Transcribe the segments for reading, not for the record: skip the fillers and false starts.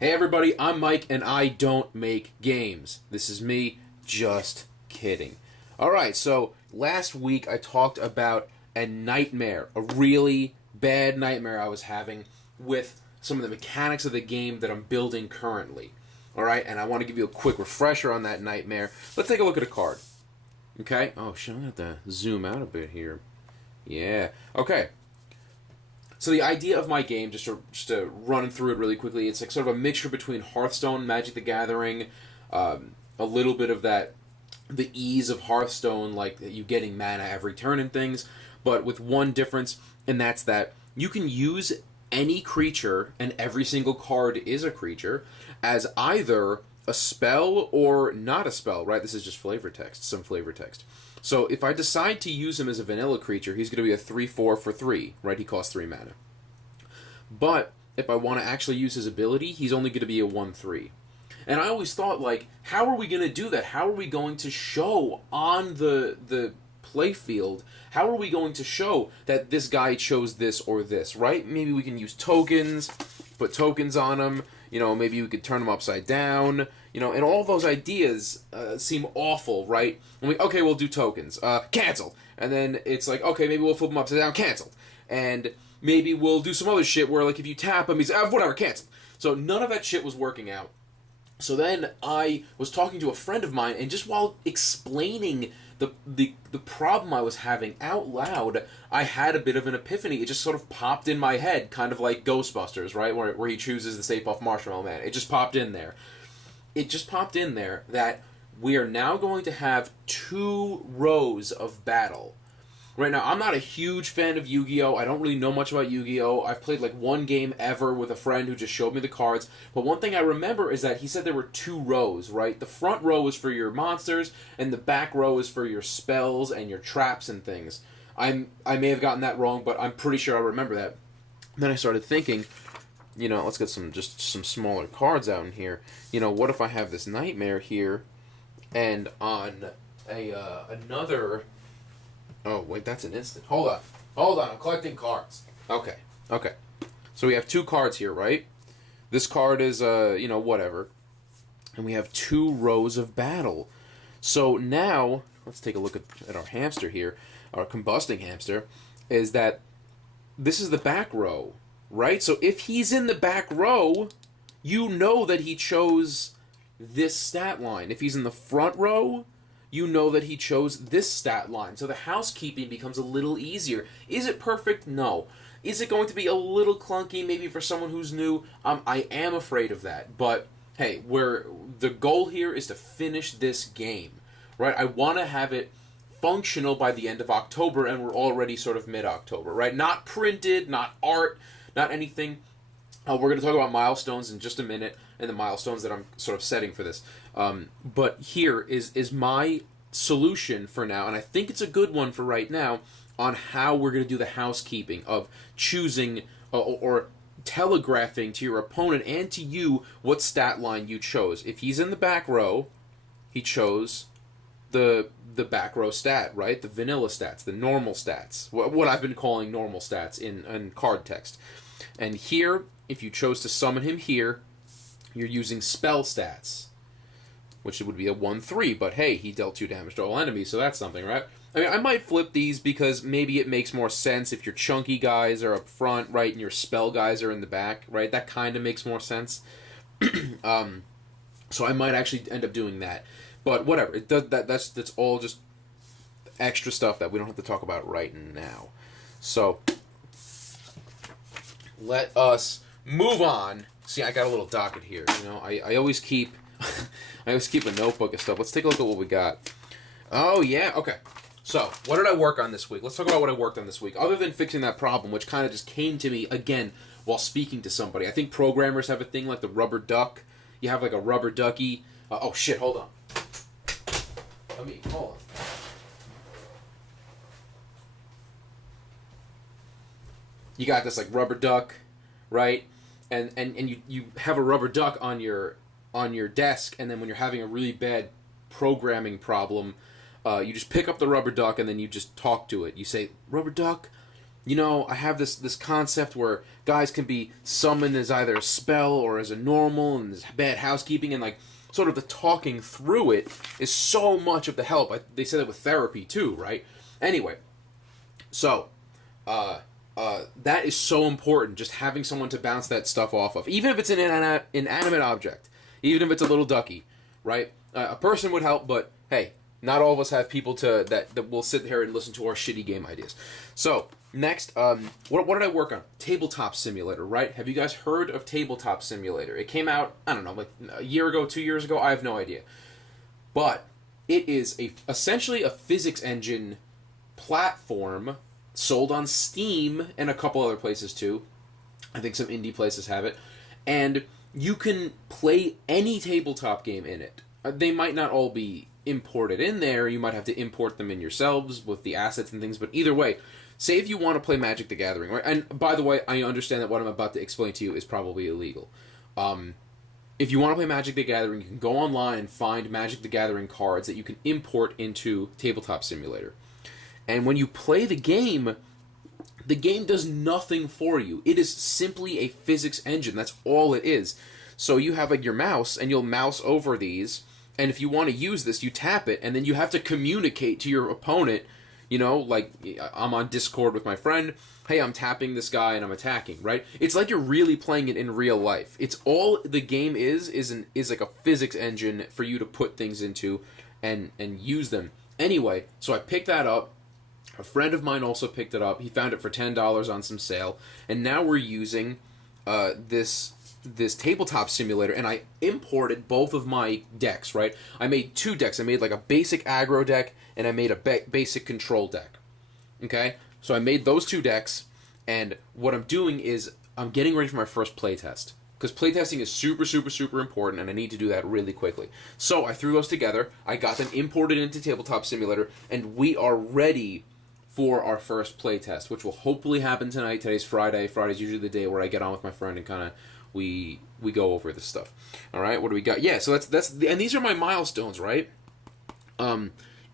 Hey everybody, I'm Mike and I don't make games. This is me, just kidding. Alright, so last week I talked about a nightmare, a really bad nightmare I was having with some of the mechanics of the game that I'm building currently. Alright, and I want to give you a quick refresher on that nightmare. Let's take a look at a card. Okay? Oh shit, I'm going to have to zoom out a bit here. Yeah. Okay. So the idea of my game, just to run through it really quickly, it's like sort of a mixture between Hearthstone, Magic the Gathering, a little bit of that, the ease of Hearthstone, like you getting mana every turn and things, but with one difference, and that's that you can use any creature, and every single card is a creature, as either a spell or not a spell, right? This is just flavor text, some flavor text. So if I decide to use him as a vanilla creature, he's going to be a 3/4 for 3, right? He costs 3 mana. But if I want to actually use his ability, he's only going to be a 1/3. And I always thought, like, how are we going to do that? How are we going to show on the play field, how are we going to show that this guy chose this or this, right? Maybe we can use tokens, put tokens on him, maybe we could turn him upside down, and all those ideas seem awful, right? And okay, we'll do tokens. Cancel. And then it's like, okay, maybe we'll flip him upside down, canceled. And maybe we'll do some other shit where, like, if you tap him, he's, whatever, canceled. So none of that shit was working out. So then I was talking to a friend of mine, and just while explaining the problem I was having out loud, I had a bit of an epiphany. It just sort of popped in my head, kind of like Ghostbusters, right? Where he chooses the Stay Puft Marshmallow Man. It just popped in there. It just popped in there that we are now going to have 2 rows of battle. Right now, I'm not a huge fan of Yu-Gi-Oh! I don't really know much about Yu-Gi-Oh! I've played like one game ever with a friend who just showed me the cards. But one thing I remember is that he said there were 2 rows, right? The front row is for your monsters, and the back row is for your spells and your traps and things. I may have gotten that wrong, but I'm pretty sure I remember that. And then I started thinking, let's get some smaller cards out in here. What if I have this nightmare here, and on another... Oh, wait, that's an instant. Hold on, I'm collecting cards. Okay. So we have 2 cards here, right? This card is, whatever. And we have 2 rows of battle. So now, let's take a look at our hamster here, our combusting hamster, is that this is the back row, right? So if he's in the back row, you know that he chose this stat line. If he's in the front row, you know that he chose this stat line. So the housekeeping becomes a little easier. Is it perfect? No. Is it going to be a little clunky maybe for someone who's new? I am afraid of that. But hey, the goal here is to finish this game, right? I want to have it functional by the end of October, and we're already sort of mid-October, right? Not printed, not art, not anything. We're going to talk about milestones in just a minute, and the milestones that I'm sort of setting for this. But here is my solution for now, and I think it's a good one for right now, on how we're going to do the housekeeping of choosing or telegraphing to your opponent and to you what stat line you chose. If he's in the back row, he chose the back row stat, right? The vanilla stats, the normal stats, what I've been calling normal stats in card text. And here, if you chose to summon him here, you're using spell stats, which would be a 1/3, but hey, he dealt 2 damage to all enemies, so that's something, right? I mean, I might flip these because maybe it makes more sense if your chunky guys are up front, right, and your spell guys are in the back, right? That kind of makes more sense. So I might actually end up doing that. But whatever, it does, that's all just extra stuff that we don't have to talk about right now. So let us move on. See, I got a little docket here. I always keep I always keep a notebook of stuff. Let's take a look at what we got. Oh yeah, okay. So what did I work on this week? Let's talk about what I worked on this week. Other than fixing that problem, which kind of just came to me again while speaking to somebody. I think programmers have a thing like the rubber duck. You have like a rubber ducky. Oh shit! Hold on. Hold on. You got this like rubber duck, right? And you have a rubber duck on your desk, and then when you're having a really bad programming problem, you just pick up the rubber duck and then you just talk to it. You say, "Rubber duck, I have this concept where guys can be summoned as either a spell or as a normal, and there's bad housekeeping, and like sort of the talking through it is so much of the help. They say that with therapy too, right? Anyway, so that is so important. Just having someone to bounce that stuff off of, even if it's an inanimate object, even if it's a little ducky, right? A person would help, but hey, not all of us have people that will sit here and listen to our shitty game ideas. So next, what did I work on? Tabletop Simulator, right? Have you guys heard of Tabletop Simulator? It came out, I don't know, like a year ago, 2 years ago. I have no idea, but it is essentially a physics engine platform sold on Steam and a couple other places too. I think some indie places have it, and you can play any tabletop game in it. They might not all be imported in there. You might have to import them in yourselves with the assets and things, but either way, say if you want to play Magic the Gathering, right? And by the way, I understand that what I'm about to explain to you is probably illegal. If you want to play Magic the Gathering, you can go online and find Magic the Gathering cards that you can import into Tabletop Simulator. And when you play the game does nothing for you. It is simply a physics engine. That's all it is. So you have like your mouse, and you'll mouse over these, and if you want to use this, you tap it, and then you have to communicate to your opponent, like I'm on Discord with my friend, hey, I'm tapping this guy and I'm attacking, right? It's like you're really playing it in real life. It's all the game is like a physics engine for you to put things into and use them. Anyway, so I picked that up. A friend of mine also picked it up. He found it for $10 on some sale, and now we're using this tabletop simulator, and I imported both of my decks, right? I made two decks. I made like a basic aggro deck, and I made a basic control deck. Okay? So I made those two decks, and what I'm doing is I'm getting ready for my first playtest. Because playtesting is super, super, super important, and I need to do that really quickly. So I threw those together, I got them imported into Tabletop Simulator, and we are ready for our first playtest, which will hopefully happen tonight. Today's Friday. Friday's usually the day where I get on with my friend and kind of we go over this stuff. All right, what do we got? Yeah, so that's and these are my milestones, right?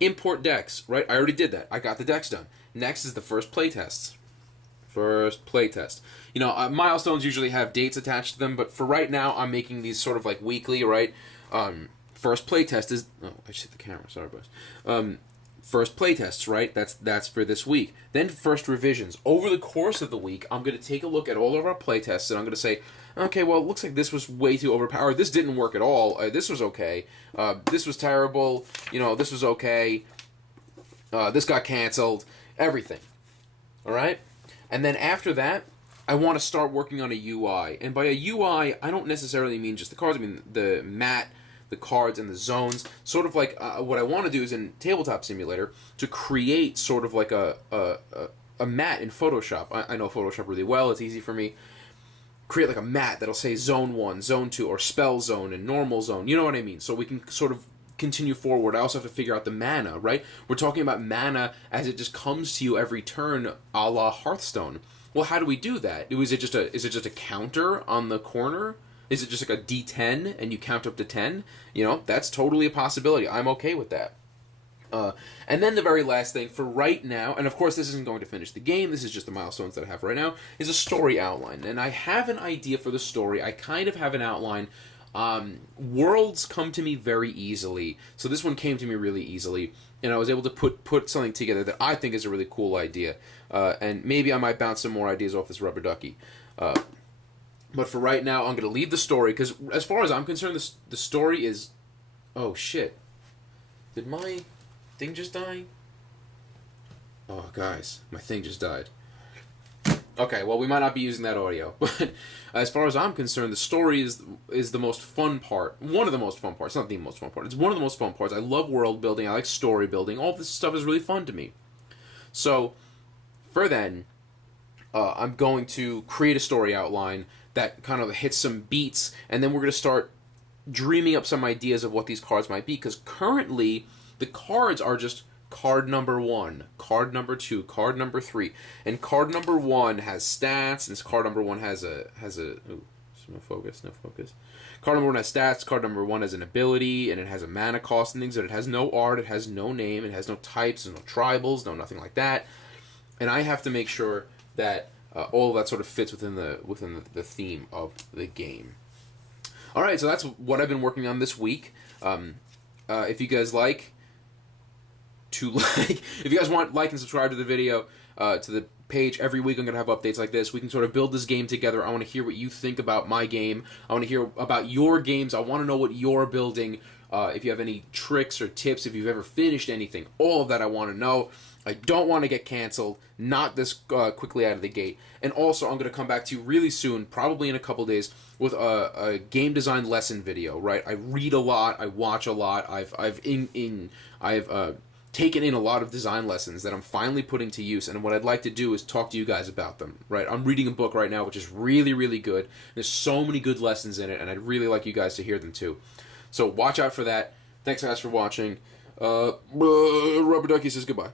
Import decks, right? I already did that. I got the decks done. Next is the first playtests. First playtest. Milestones usually have dates attached to them, but for right now, I'm making these sort of like weekly, right? First playtest is... Oh, I just hit the camera. Sorry, boys. First playtests, right? That's for this week. Then first revisions. Over the course of the week, I'm going to take a look at all of our playtests, and I'm going to say, okay, well, it looks like this was way too overpowered. This didn't work at all. This was okay. This was terrible. This was okay. This got canceled. Everything. All right? And then after that, I want to start working on a UI. And by a UI, I don't necessarily mean just the cards. I mean the mat, the cards, and the zones. Sort of like what I want to do is in Tabletop Simulator to create sort of like a mat in Photoshop. I know Photoshop really well. It's easy for me. Create like a mat that'll say Zone 1, Zone 2, or Spell Zone and Normal Zone. You know what I mean? So we can sort of continue forward. I also have to figure out the mana, right? We're talking about mana as it just comes to you every turn, a la Hearthstone. Well, how do we do that? Is it just a counter on the corner? Is it just like a D10 and you count up to 10? That's totally a possibility. I'm okay with that. And then the very last thing for right now, and of course this isn't going to finish the game, this is just the milestones that I have right now, is a story outline. And I have an idea for the story. I kind of have an outline. Worlds come to me very easily, so this one came to me really easily, and I was able to put something together that I think is a really cool idea. And maybe I might bounce some more ideas off this rubber ducky. But for right now, I'm going to leave the story, because as far as I'm concerned, the story is... Oh, shit. Did my thing just die? Oh, guys, my thing just died. Okay, well, we might not be using that audio, but as far as I'm concerned, the story is the most fun part. One of the most fun parts. Not the most fun part. It's one of the most fun parts. I love world building. I like story building. All this stuff is really fun to me. So, for then, I'm going to create a story outline that kind of hits some beats, and then we're going to start dreaming up some ideas of what these cards might be, because currently, the cards are just... card number 1, card number 2, card number 3, and card number 1 has stats, and card number 1 has a ooh, no focus. Card number 1 has stats, card number 1 has an ability, and it has a mana cost and things, but it has no art, it has no name, it has no types, no tribals, no nothing like that. And I have to make sure that all of that sort of fits within the theme of the game. All right, so that's what I've been working on this week. If you guys if you guys want, like and subscribe to the video, to the page. Every week I'm going to have updates like this. We can sort of build this game together. I want to hear what you think about my game. I want to hear about your games. I want to know what you're building. If you have any tricks or tips, if you've ever finished anything, all of that I want to know. I don't want to get canceled, not this quickly out of the gate. And also, I'm going to come back to you really soon, probably in a couple days, with a game design lesson video. Right? I read a lot, I watch a lot. I've taken in a lot of design lessons that I'm finally putting to use, and what I'd like to do is talk to you guys about them. Right? I'm reading a book right now, which is really, really good. There's so many good lessons in it, and I'd really like you guys to hear them too. So watch out for that. Thanks, guys, for watching. Rubber Ducky says goodbye.